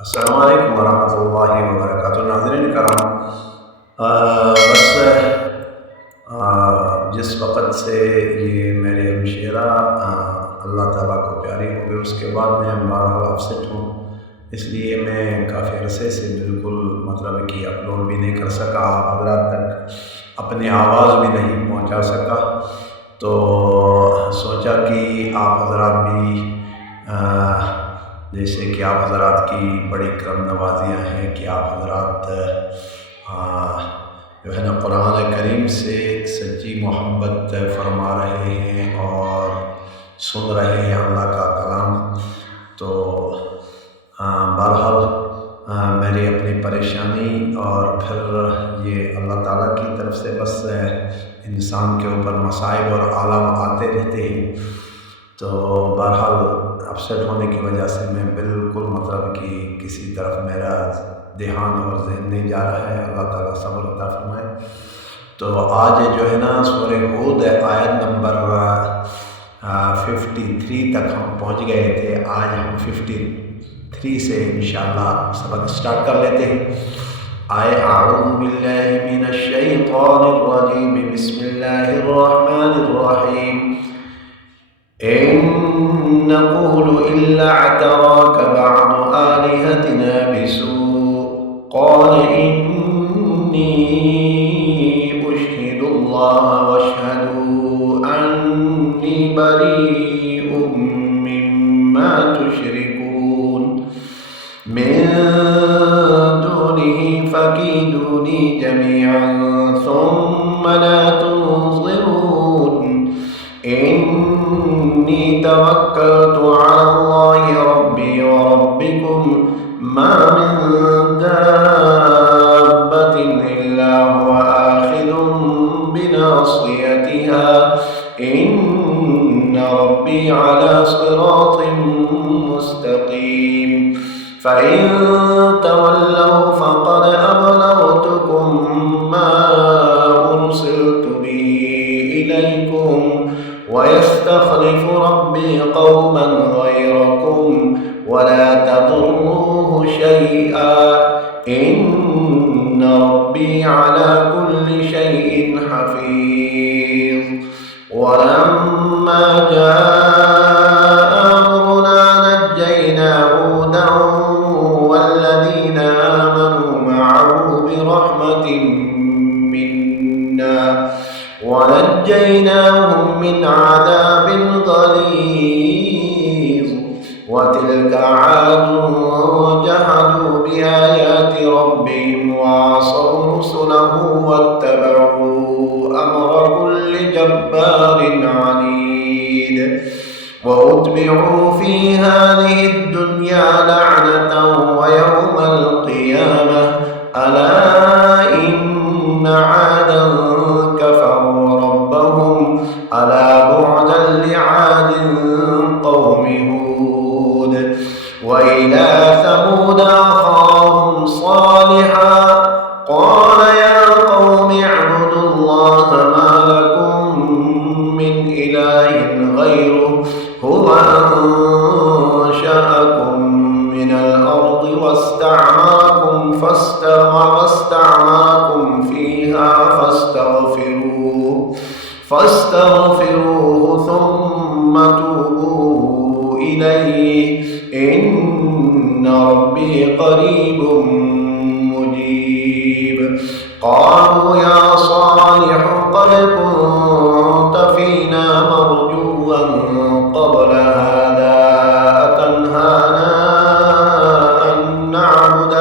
السلام علیکم ورحمۃ اللہ وبرکاتہ۔ ناظرین کرام، بس جس وقت سے یہ میرے ہمشیرہ اللہ تعالیٰ کو پیاری ہو گئی، اس کے بعد میں بہرحال اپسیٹ ہوں، اس لیے میں کافی عرصے سے بالکل مطلب کہ اپلوڈ بھی نہیں کر سکا، آپ حضرات تک اپنی آواز بھی نہیں پہنچا سکا، تو سوچا کہ آپ حضرات بھی جیسے کہ آپ حضرات کی بڑی کرم نوازیاں ہیں کہ آپ حضرات جو ہے نا قرآن کریم سے سچی محبت فرما رہے ہیں اور سن رہے ہیں اللہ کا کلام، تو بہرحال میری اپنی پریشانی اور پھر یہ اللہ تعالیٰ کی طرف سے بس انسان کے اوپر مصائب اور آلام آتے رہتے ہیں، تو بہرحال اپسیٹ ہونے کی وجہ سے میں بالکل مطلب کہ کسی طرف میرا دھیان اور ذہن نہیں جا رہا ہے۔ اللہ تعالیٰ صبر عطا فرمائے۔ تو آج جو ہے نا سورہ ہود آیت نمبر 53 تک ہم پہنچ گئے تھے، آج ہم 53 سے انشاءاللہ سبق سٹارٹ کر لیتے ہیں۔ اعوذ باللہ من الشیطان الرجیم، بسم اللہ الرحمن الرحیم۔ إن نقول إلا اعتراك بعض آلهتنا بسوء قال إني أشهد الله واشهدوا أني بريء مما تشركون من دونه فكيدوني جميعا ثم لا تنظرون إني توكلت على الله ربي وربكم ما من دابة إلا هو آخذ بناصيتها إن ربي على صراط مستقيم فإن تولوا فقد أبلغتكم ما أرسلت به إليكم ويستخلف ربي قوما غيركم ولا تضروه شيئا إن ربي على كل شيء حفيظ ولما جاء أمرنا نجينا هودا والذين آمنوا معه برحمة منا ونجيناهم من عذاب غليظ وتلك عاد جحدوا بآيات ربهم وعصوا رسله واتبعوا أمر كل جبار عنيد وأتبعوا في هذه الدنيا لعنة ويوم القيامة ألا إن عادا كفروا ربهم ألا بعدا لعاد قوم هود وإلى ثمود أخاهم صالحا قال يا قوم اعبدوا الله ما لكم من إله غيره هو أنشأكم من الأرض واستعمركم فيها فاستغفروه ثم توبوا إليه إن ربي قريب مجيب قالوا يا صالح قد كنت فينا مرجوا قبل هذا أتنهانا أن نعبد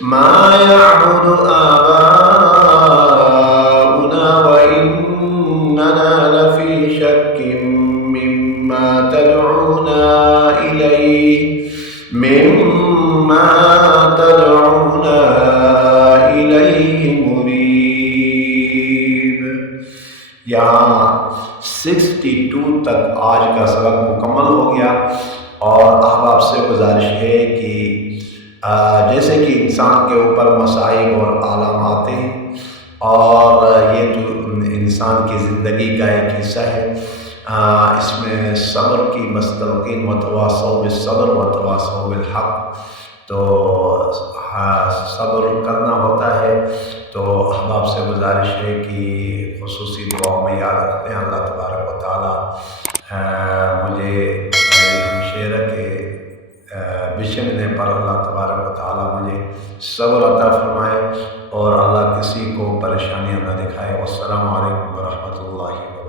ما يعبد آباؤنا وإننا لفي شك مما تدعونا إليه مريب۔ یہاں 62 تک آج کا سبق مکمل ہو گیا، اور احباب سے گزارش ہے کہ جیسے کہ انسان کے اوپر مصائب اور آلام آتے ہیں، اور یہ تو انسان کی زندگی کا ایک حصہ ہے، اس میں صبر کی مستلقین وتواصوا بالصبر وتواصوا بالحق، تو صبر کرنا ہوتا ہے۔ تو احباب سے گزارش ہے کہ خصوصی دعاؤں میں یاد رکھتے ہیں اللہ تبارک و تعالیٰ مجھے میری ہمشیرہ کے بشمنے پر اللہ تبارک و تعالیٰ مجھے صبر عطا فرمائے اور اللہ کسی کو پریشانیاں نہ دکھائے۔ والسلام علیکم ورحمۃ اللہ وبرکاتہ۔